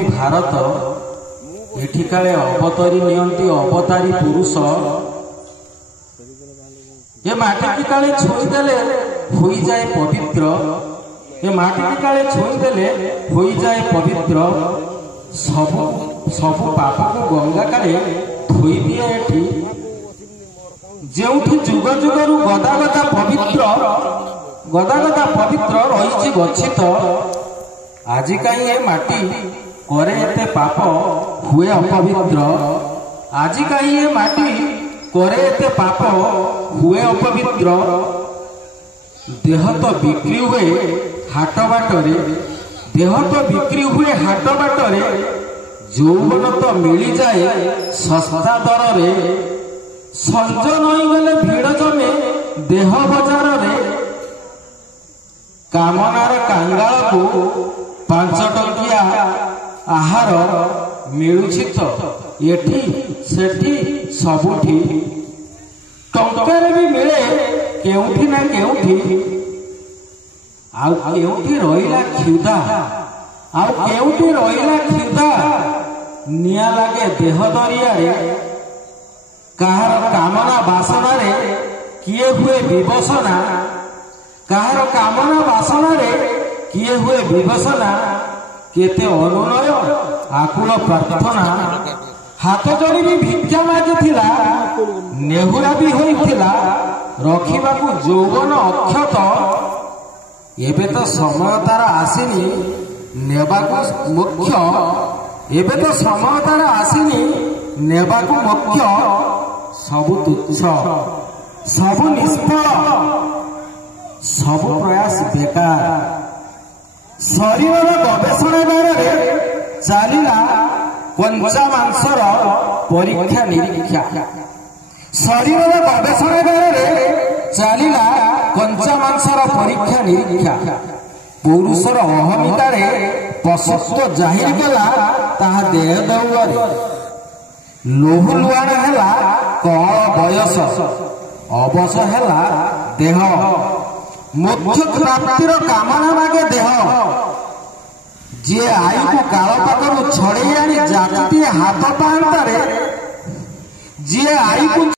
भूमि भारत एठी काले अवतरी नियंती अवतारी पुरुष ये माटी की काले छुई देले होई जाए पवित्र ये माटी की काले छुई देले होई जाए पवित्र सबु सबु पाप को गंगा काले धोई दिए एठी जेउठी जुग जुगरु गदा गदा पवित्र रही गच्छित आज कहीं ये माटी करे एते पाप हुए अपवित्र आज कहीं ये माटी करे एते पाप हुए अपवित्र देह तो बिक्री हुए हाट बाटरे देह तो बिक्री हुए हाट बाटरे यौवन तो मिली जाए सस्ता दर रे संज नई गले भीड़ जमे देह बजार रे कामनार कांगाल को 5 टंकिया आहार मिलुछि तो एठी सेठी सबुठी टंकार भी मिले केउठी ना केउठी आउ केउठी रहिला क्षुधा आउ केउठी रहिला क्षुधा निया लागे देह दरिया रे कहार कामना बासना रे किए हुए विवसना कहार कामना बासना रे किए हुए विवसना केते अनुनय आकुल प्रार्थना हाथ जोड़ी भी भिक्षा मागिथिला नेहुरा भी होइथिला रखिबाकू यौवन अक्षत एबे तो समय तार आसीनी नेबाकू मुख्य एबे तो समय तार आसीनी नेबाकू मुख्य सबु तुच्छ सबु निष्फल सबु प्रयास बेकार शरीर गवेषणागार चलला कंचा मांसर परीक्षा निरीक्षा शरीर गवेषणागार चलला कंचा मांसर परीक्षा निरीक्षा पुरुषर अहमितार पशुत्व जाहिर कला ताहा देह दौड़ लोह लुआण है कल बयस अवश है देह मोक्ष प्राप्तिर कामना मागे देह जी आई को काल पाखर छड़े आनी जाति हाथ पांतारे जी आई को